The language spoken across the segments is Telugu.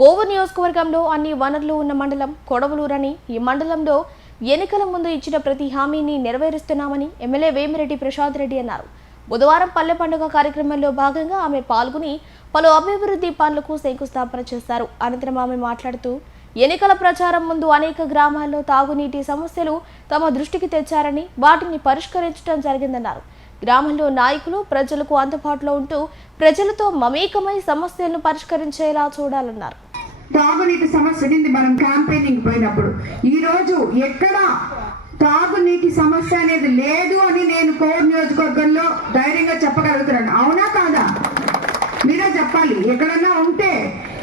కోవూరు నియోజకవర్గంలో అన్ని వనరులు ఉన్న మండలం కొడవలూరని ఈ మండలంలో ఎన్నికల ముందు ఇచ్చిన ప్రతి హామీని నెరవేరుస్తున్నామని ఎమ్మెల్యే వేమిరెడ్డి ప్రసాద్ రెడ్డి అన్నారు. బుధవారం పల్లె పండుగ కార్యక్రమంలో భాగంగా ఆమె పాల్గొని పలు అభివృద్ధి పనులకు శంకుస్థాపన చేశారు. అనంతరం ఆమె మాట్లాడుతూ ఎన్నికల ప్రచారం ముందు అనేక గ్రామాల్లో తాగునీటి సమస్యలు తమ దృష్టికి తెచ్చారని వాటిని పరిష్కరించడం జరిగిందన్నారు. గ్రామంలో నాయకులు ప్రజలకు అందుబాటులో ఉంటూ ప్రజలతో మమేకమై సమస్యలను పరిష్కరించేలా చూడాలన్నారు. తాగునీటి సమస్య ఉంది మనం క్యాంపెయినింగ్ పోయినప్పుడు. ఈరోజు ఎక్కడ తాగునీటి సమస్య అనేది లేదు అని నేను కోర్ నియోజకవర్గంలో ధైర్యంగా చెప్పగలుగుతున్నాను. అవునా కాదా? మీరే చెప్పాలి. ఎక్కడన్నా ఉంటే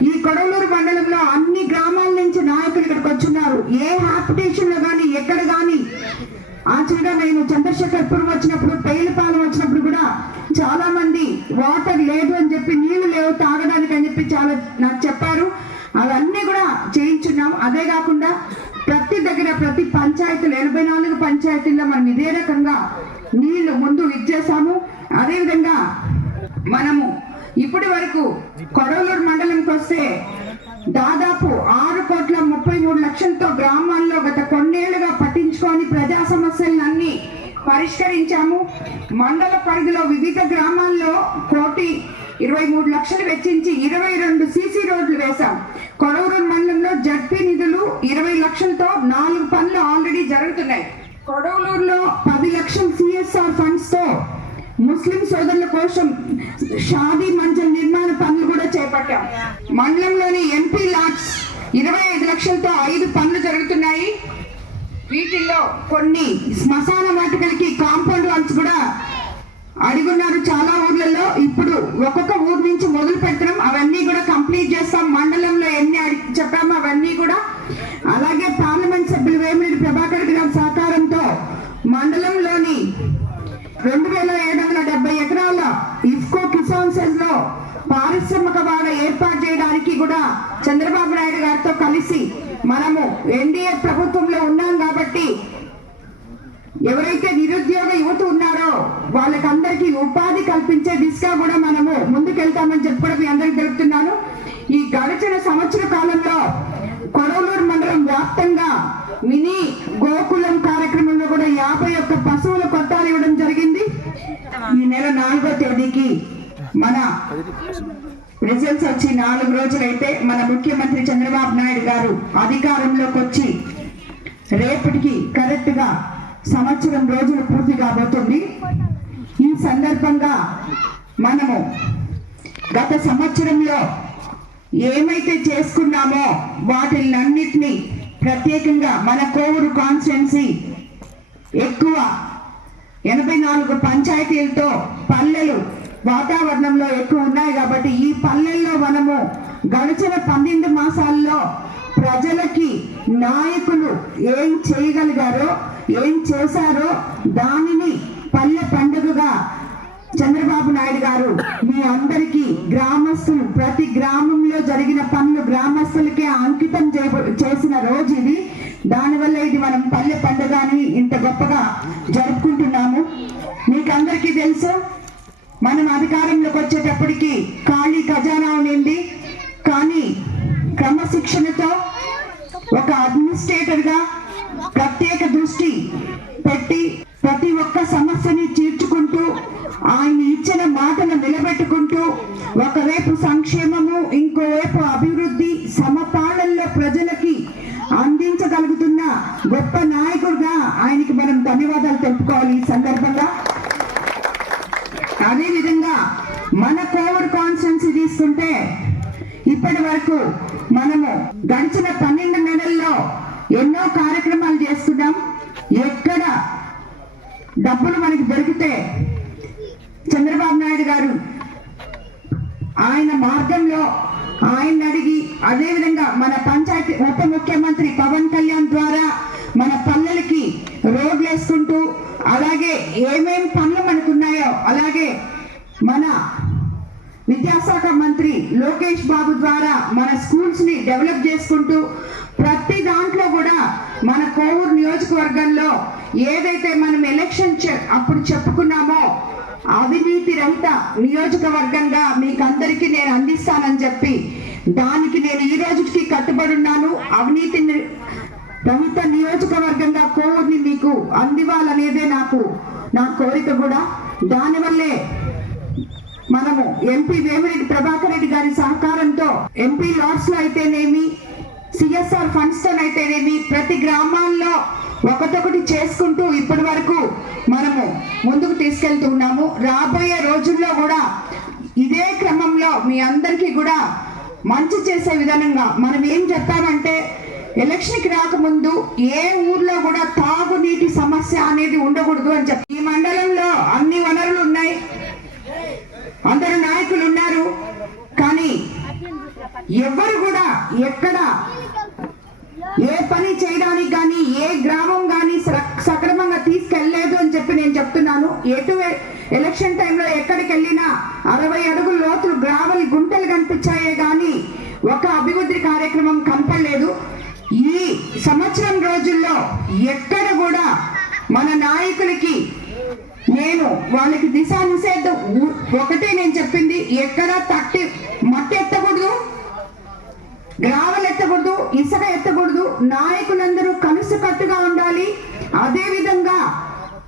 ఈ కొడవలూరు మండలంలో అన్ని గ్రామాల నుంచి నాయకులు ఇక్కడికి వచ్చున్నారు. ఏ హాపిటేషన్లో కానీ ఎక్కడ కానీ యాక్చువల్గా నేను చంద్రశేఖర్పురం వచ్చినప్పుడు పేలిపాలెం వచ్చినప్పుడు కూడా చాలా మంది వాటర్ లేదు అని చెప్పి నీళ్ళు లేవు తాగడానికి అని చెప్పి చాలా నాకు చెప్పారు. అవన్నీ కూడా చేయించున్నాం. అదే కాకుండా ప్రతి దగ్గర ప్రతి పంచాయతీలు ఎనభై నాలుగు పంచాయతీల్లో మనం ఇదే రకంగా నీళ్ళు ముందు ఇచ్చేసాము. అదేవిధంగా మనము ఇప్పటి వరకు కొడవలూరు మండలంకి వస్తే దాదాపు ఆరు కోట్ల ముప్పై మూడు లక్షలతో గ్రామాల్లో గత కొన్నేళ్ళుగా పట్టించుకొని ప్రజా సమస్యలన్నీ పరిష్కరించాము. మండల పరిధిలో వివిధ గ్రామాల్లో కోటి ఇరవై మూడు లక్షలు వెచ్చించి ఇరవై రెండు సీసీ రోడ్లు వేశాం. కొడవలూరు మండలంలో జడ్పీ నిధులు ఇరవై లక్షలతో నాలుగు పనులు ఆల్రెడీ జరుగుతున్నాయి. కొడవలూరులో పది లక్షల సిఎస్ఆర్ ఫండ్స్తో ముస్లిం సోదరుల కోసం షాదీ మంచం నిర్మాణ పనులు కూడా చేపట్టాం. మండలంలోని ఎంపీ లాట్స్ ఇరవై ఐదు లక్షలతో ఐదు పనులు జరుగుతున్నాయి. వీటిల్లో కొన్ని శ్మశాన వాటికలకి కాంపౌండ్ వాల్స్ కూడా అడిగున్నారు చాలా ఊర్లలో. ఇప్పుడు ఒక్కొక్క ఊరు నుంచి మొదలు పెట్టడం అవన్నీ కూడా కంప్లీట్ చేస్తాం. మండలంలో ఎన్ని అడిగి చెప్పామో అవన్నీ కూడా. అలాగే పార్లమెంట్ సభ్యులు వేమిరెడ్డి ప్రభాకర్ గారి సహకారంతో మండలంలోని రెండు వేల ఏడు వందల డెబ్బై ఎకరాల ఇఫ్కో కిసాన్ సెల్లో పారిశ్రామిక వాడ ఏర్పాటు చేయడానికి కూడా చంద్రబాబు నాయుడు గారితో కలిసి మనము ఎన్డీఏ ప్రభుత్వంలో ఉన్నాం కాబట్టి ఎవరైతే నిరుద్యోగ యువత ఉన్నారో వాళ్ళకందరికీ ఉపాధి కల్పించే దిశగా కూడా మనము ముందుకెళ్తామని చెప్పి కూడా మీ అందరికి తెలుపుతున్నాను. ఈ గడిచిన సంవత్సర కాలంలో కొడవలూరు మండలం వ్యాప్తంగా మినీ గోకులం కార్యక్రమంలో కూడా యాభై ఒక్క పశువుల కొట్టాలు ఇవ్వడం జరిగింది. ఈ నెల నాలుగో తేదీకి మన రిజల్ట్స్ వచ్చి నాలుగు రోజులైతే మన ముఖ్యమంత్రి చంద్రబాబు నాయుడు గారు అధికారంలోకి వచ్చి రేపటికి కరెక్ట్గా సంవత్సరం రోజులు పూర్తి కాబోతుంది. ఈ సందర్భంగా మనము గత సంవత్సరంలో ఏమైతే చేసుకున్నామో వాటిలన్నిటినీ ప్రత్యేకంగా మన కోవూరు కాన్స్టిట్యున్సీ ఎక్కువ ఎనభై నాలుగు పంచాయతీలతో పల్లెలు వాతావరణంలో ఎక్కువ ఉన్నాయి కాబట్టి ఈ పల్లెల్లో మనము గడిచిన పన్నెండు మాసాల్లో ప్రజలకి నాయకులు ఏం చేయగలిగారో ఏం చేశారో దానిని పల్లె పండుగగా చంద్రబాబు నాయుడు గారు మీ అందరికీ గ్రామస్తులు ప్రతి గ్రామంలో జరిగిన పనులు గ్రామస్తులకే అంకితం చేసిన రోజు ఇది. దానివల్ల ఇది మనం పల్లె పండుగ అని ఇంత గొప్పగా జరుపుకుంటున్నాము. మీకు అందరికీ తెలుసు మనం అధికారంలోకి వచ్చేటప్పటికి ఖాళీ ఖజానా ఉండింది. కానీ క్రమశిక్షణతో ఒక అడ్మినిస్ట్రేటర్గా ప్రత్యేక దృష్టి పెట్టి మన కోవిడ్ కాన్స్టెన్సీ తీసుకుంటే ఇప్పటి వరకు మనము గడిచిన పన్నెండు నెలల్లో ఎన్నో కార్యక్రమాలు చేస్తున్నాం. ఎక్కడ డబ్బులు మనకి దొరికితే చంద్రబాబు నాయుడు గారు ఆయన మార్గంలో ఆయన అడిగి అదేవిధంగా మన పంచాయతీ ఉప ముఖ్యమంత్రి పవన్ కళ్యాణ్ ద్వారా మన పల్లెలకి రోడ్లు వేసుకుంటూ అలాగే ఏమేం పనులు మనకు ఉన్నాయో అలాగే మన విద్యాశాఖ మంత్రి లోకేష్ బాబు ద్వారా మన స్కూల్స్ని డెవలప్ చేసుకుంటూ ప్రతి దాంట్లో కూడా మన కోవూరు నియోజకవర్గంలో ఏదైతే మనం ఎలక్షన్ అప్పుడు చెప్పుకున్నామో అవినీతి రంతా నియోజకవర్గంగా మీకు అందరికీ నేను అందిస్తానని చెప్పి దానికి నేను ఈ రోజుకి కట్టుబడి ఉన్నాను. అవినీతి ప్రభుత్వ నియోజకవర్గంగా కోవూరిని మీకు అందివ్వాలనేదే నాకు నా కోరిక కూడా. దానివల్లే ఎంపీ వేమిరెడ్డి ప్రభాకర్ రెడ్డి గారి సహకారంతో ఎంపీ లాట్స్లో అయితేనేమి సిఎస్ఆర్ ఫండ్స్తో అయితేనేమి ప్రతి గ్రామాల్లో ఒకటొకటి చేసుకుంటూ ఇప్పటి వరకు మనము ముందుకు తీసుకెళ్తూ ఉన్నాము. రాబోయే రోజుల్లో కూడా ఇదే క్రమంలో మీ అందరికీ కూడా మంచి చేసే విధానంగా మనం ఏం చెప్పామంటే ఎలక్షన్కి రాకముందు ఏ ఊర్లో కూడా తాగునీటి సమస్య అనేది ఉండకూడదు అని చెప్పి ఈ మండలంలో అన్ని వనరులు ఉన్నాయి అందరు నాయకులు ఉన్నారు కానీ ఎవరు కూడా ఎక్కడ ఏ పని చేయడానికి కానీ ఏ గ్రామం కానీ సక్రమంగా తీసుకెళ్ళేదు అని చెప్పి నేను చెప్తున్నాను. ఎటు ఎలక్షన్ టైంలో ఎక్కడికి వెళ్ళినా అరవై అడుగుల లోతులు గ్రావల్ గుంటలు కనిపించాయే కానీ ఒక అభివృద్ధి కార్యక్రమం కనపడలేదు. ఈ సంవత్సరం రోజుల్లో ఎక్కడ కూడా మన నాయకులకి నేను వాళ్ళకి దిశా నిషేధం ఒకటే నేను చెప్పింది. ఎక్కడ తట్టి మట్టి ఎత్తకూడదు గ్రావెల్ ఎత్తకూడదు ఇసుక ఎత్తకూడదు. నాయకులందరూ కలుసుకట్టుగా ఉండాలి. అదేవిధంగా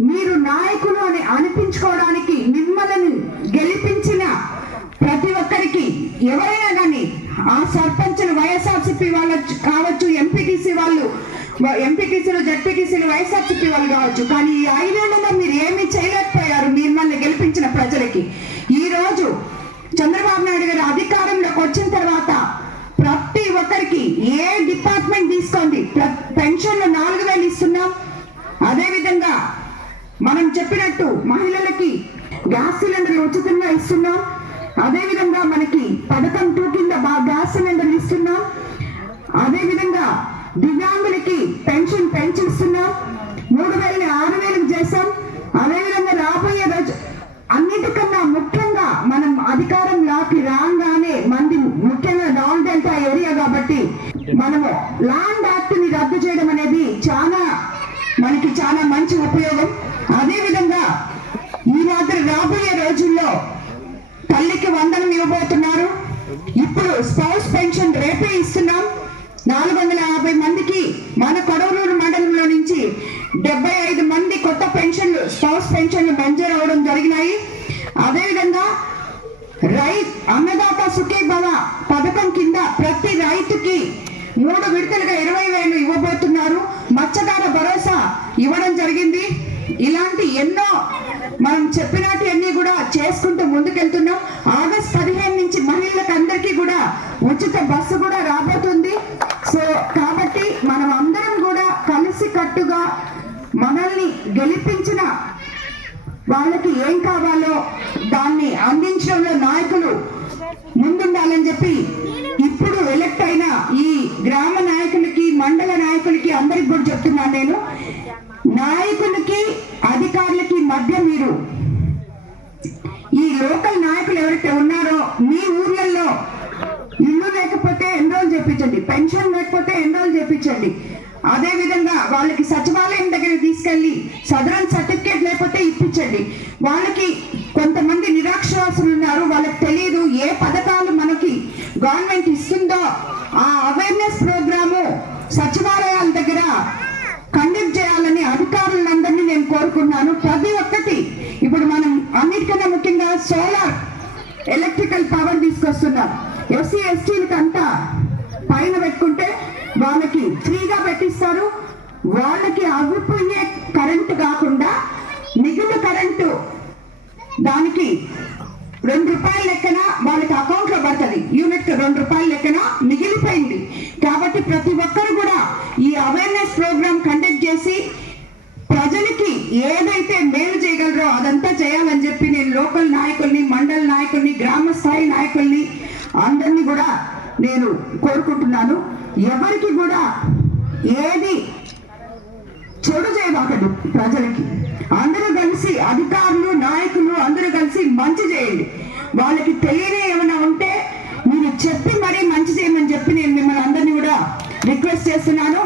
మీరు నాయకులు అని అనిపించుకోవడానికి మిమ్మల్ని గెలిపించిన ప్రతి ఒక్కరికి ఎవరైనా కానీ ఆ సర్పంచులు వైఎస్ఆర్సిపి వాళ్ళు కావచ్చు ఎంపీటీసీ వాళ్ళు ఎంపీటీసీలు జడ్పీటీసీలు వైఎస్ఆర్సీపీ వాళ్ళు కావచ్చు కానీ ఈ ఐదేళ్ళలో మీరు ఏమీ చేయలేకపోయారు మిమ్మల్ని గెలిపించిన ప్రజలకి. ఈ రోజు చంద్రబాబు నాయుడు గారు అధికారంలోకి వచ్చిన తర్వాత ప్రతి ఒక్కరికి ఏ డిపార్ట్మెంట్ తీసుకోండి? పెన్షన్లు నాలుగు వేలు ఇస్తున్నాం. అదేవిధంగా మనం చెప్పినట్టు మహిళలకి గ్యాస్ సిలిండర్లు ఉచితంగా ఇస్తున్నాం. అదే విధంగా మనకి పథకం టూ కింద గ్యాస్ సిలిండర్లు ఇస్తున్నాం. అదే విధంగా దివ్యాంగులకి పెన్షన్ పెంచిస్తున్నాం. మూడు వేలని ఆరు వేలకు చేసాం అదేవిధంగా రాబోయే రోజు అన్నిటికన్నా ముఖ్యంగా మనం అధికారంలోకి రాగానే మంది ముఖ్యంగా నాన్ డెల్టా ఏరియా కాబట్టి మనము ల్యాండ్ యాక్ట్ని రద్దు చేయడం అనేది చాలా మనకి చాలా మంచి ఉపయోగం. అదేవిధంగా ఈ మాత్రం రాబోయే రోజుల్లో తల్లికి వందనం ఇవ్వబోతున్నారు. ఇప్పుడు స్పౌస్ పెన్షన్ రేపే ఇస్తున్నాం. నాలుగు వందల యాభై మందికి మన కొడవలూరు మండలంలో నుంచి డెబ్బై ఐదు మంది కొత్త పెన్షన్లు స్పౌస్ పెన్షన్లు మంజూరు అవడం జరిగినాయి. అదేవిధంగా రై అన్నదాత సుఖీ భవ పథకం కింద ప్రతి రైతుకి మూడు విడతలుగా ఇరవై ఎన్నో మనం చెప్పినట్టు కూడా చేసుకుంటూ ముందుకెళ్తున్నాం. ఆగస్ట్ పదిహేను నుంచి మహిళలకు అందరికీ కూడా ఉచిత బస్సు కూడా రాబోతుంది. సో కాబట్టి మనం అందరం కూడా కలిసి కట్టుగా మనల్ని గెలిపించిన వాళ్ళకి ఏం కావాలో దాన్ని అందించడంలో నాయకులు ముందుండాలని చెప్పి ఇప్పుడు ఎలక్ట్ అయిన ఈ గ్రామ నాయకులకి మండల నాయకులకి అందరికి కూడా చెప్తున్నాను నేను. నాయకులు అధికారులకి మధ్య మీరు ఈ లోకల్ నాయకులు ఎవరైతే ఉన్నారో మీ ఊర్లలో ఇల్లు లేకపోతే ఎన్రోల్ చేపించండి. పెన్షన్ లేకపోతే ఎన్రోల్ చేపించండి. అదే విధంగా వాళ్ళకి సచివాలయం దగ్గర తీసుకెళ్ళి సదరన్ సర్టిఫికేట్ లేకపోతే ఇప్పించండి. వాళ్ళకి కొంతమంది నిరాక్షరాసులు ఉన్నారు. వాళ్ళకి తెలియదు ఏ పథకాలు మనకి గవర్నమెంట్ ఇస్తుందో. ఆ అవేర్నెస్ ప్రోగ్రాము సచివాలయాల దగ్గర కండక్ట్ చేయాలని అధికారులందరినీ నేను కోరుకున్నాను ప్రతి ఒక్కటి ఇప్పుడు మనం అన్నిటికన్నా ముఖ్యంగా సోలార్ ఎలక్ట్రికల్ పవర్ తీసుకొస్తున్నాం. ఎస్సీ ఎస్టీలకంతా వాళ్ళకి ఫ్రీగా పెట్టిస్తారు. వాళ్ళకి అవిపోయే కరెంటు కాకుండా మిగిలిన కరెంటు దానికి రెండు రూపాయల లెక్కన వాళ్ళకి అకౌంట్లో పడుతుంది. యూనిట్ రెండు రూపాయల లెక్కన మిగిలిపోయింది. కాబట్టి ప్రతి ఒక్కరు కూడా ఈ అవేర్నెస్ ప్రోగ్రామ్ కండక్ట్ చేసి ప్రజలకి ఏదైతే మేలు చేయగలరో అదంతా చేయాలని చెప్పి నేను లోకల్ నాయకుల్ని మండల నాయకుల్ని గ్రామ స్థాయి నాయకుల్ని అందరినీ కూడా నేను కోరుకుంటున్నాను. ఎవరికి కూడా ఏది చెడు చేయబాకండి ప్రజలకి. అందరూ కలిసి అధికారులు నాయకులు అందరూ కలిసి మంచి చేయండి. వాళ్ళకి తెలియని ఏమైనా ఉంటే మీరు చెప్పి మరీ మంచి చేయమని చెప్పి నేను మిమ్మల్ని అందరినీ కూడా రిక్వెస్ట్ చేస్తున్నాను.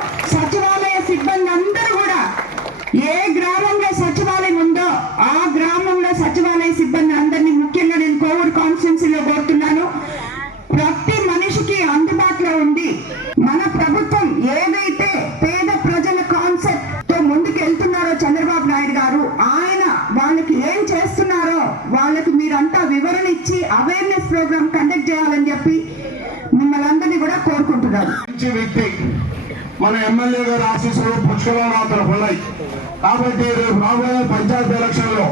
మంచి వ్యక్తి. మన ఎమ్మెల్యే గారి ఆశీస్సులు పుష్కలంగా అతను ఉన్నాయి. కాబట్టి రేపు రాబోయే పంచాయతీ ఎలక్షన్లో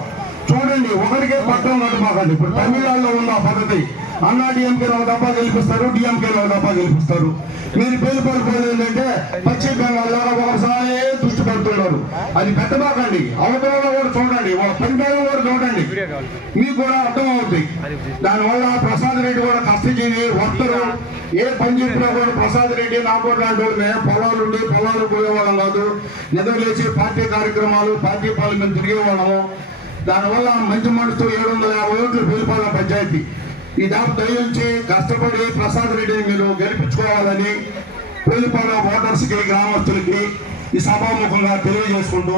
చూడండి ఒకరికే పట్టం నడమాకండి ఇప్పుడు తమిళనాడులో ఉన్న పద్ధతి. అన్నా డిఎంకే ఒక డబ్బా గెలిపిస్తారు డిఎంకే ఒక డబ్బా గెలిపిస్తారు. మీరు పేరు పడిపోయింది ఏంటంటే పశ్చిమ బెంగాల్లో ఒకసారి దృష్టి పెడుతున్నారు అది పెట్టబాకండి అవతలలో కూడా చూడండి. వాళ్ళ పనితనం కూడా చూడండి. మీకు కూడా అర్థం అవుతుంది దానివల్ల ప్రసాద్ రెడ్డి కూడా కష్టజీవి వర్తరు ఏ పని చెప్పినా కూడా ప్రసాద్ రెడ్డి నాకు లాంటి వాళ్ళు మేము పొలాలు ఉండి పొలాలు పోయేవాళ్ళం కాదు. నిద్రలేసి పార్టీ కార్యక్రమాలు పార్టీ పాలు మేము తిరిగేవాళ్ళము దానివల్ల మంచి మనసుతో ఏడు వందల యాభై ఓట్లు వెళ్ళిపోయిన పంచాయతీ. ఈ దాపు దయించి కష్టపడి ప్రసాద్ రెడ్డిని మీరు గెలిపించుకోవాలని వెళ్ళిపోయిన ఓటర్స్కి గ్రామస్తులకి ఈ సభాముఖంగా తెలియజేసుకుంటూ